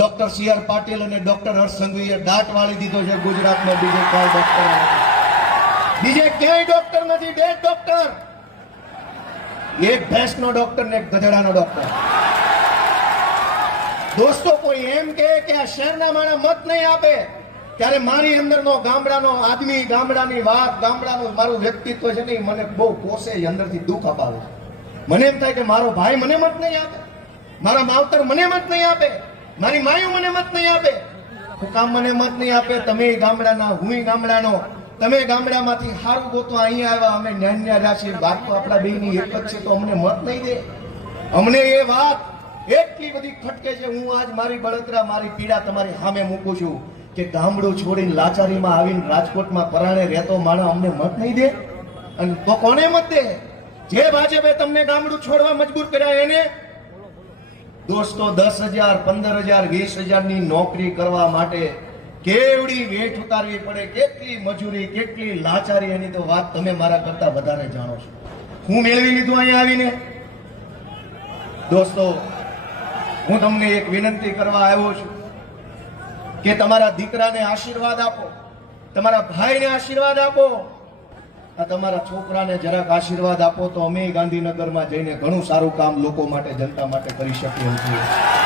doctor C R Patil અને doctor હર્ષ સંઘવીએ દાટ વાળી દીધો છે ગુજરાતમાં બીજે કોઈ ડોક્ટર બીજે ક્યાંય ડોક્ટર નથી બે ડોક્ટર એક ભેંસનો ડોક્ટર ને એક ગધેડાનો ડોક્ટર દોસ્તો કોઈ એમ કે આ શહેરના માણસ મત નહીં આપે ત્યારે મારી અંદરનો ગામડાનો આદમી ગામડાની વાત ગામડાનું મારું વ્યક્તિત્વ છે ને મને બહુ પોસે અંદરથી દુઃખ અપાવે મને એમ થાય કે મારો ભાઈ મને મત નહીં આપે મારા માવતર મને મત નહીં આપે મારી માયું મને મત નહીં આપે હું કામ મને મત નહીં આપે તમે ગામડાના હું ગામડાનો તમે ગામડામાંથી સારું ગોતવા અહીંયા આવ્યા અમે ન્યાન્યા રાશિ વાત તો આપણા બેની એક જ છે તો અમને મત નહીં દે અમને એ વાત એટલી બધી ખટકે છે હું આજ મારી બળતરા મારી પીડા તમારી સામે મૂકું છું કે ગામડું છોડીને લાચારીમાં આવીને રાજકોટમાં પરાણે રહેતો માણસ અમને મત નહીં દે અને તો કોને મત દે જે ભાજપે તમને ગામડું છોડવા મજબૂર કર્યા એને દોસ્તો 10,000 15,000 20,000 ની નોકરી કરવા માટે કેવડી વેઠ ઉતારવી પડે કેટલી મજૂરી કેટલી લાચારી એની તો વાત તમે મારા કરતા વધારે જાણો છો હું મેળવી લીધું અહીંયા આવીને દોસ્તો હું તમને એક વિનંતી કરવા આવ્યો છું કે તમારા દીકરાને આશીર્વાદ આપો તમારા ભાઈને આશીર્વાદ આપો આ તમારા છોકરાને જરાક આશીર્વાદ આપો તો અમે ગાંધીનગરમાં જઈને ઘણું સારું કામ લોકો માટે જનતા માટે કરી શકીએ છીએ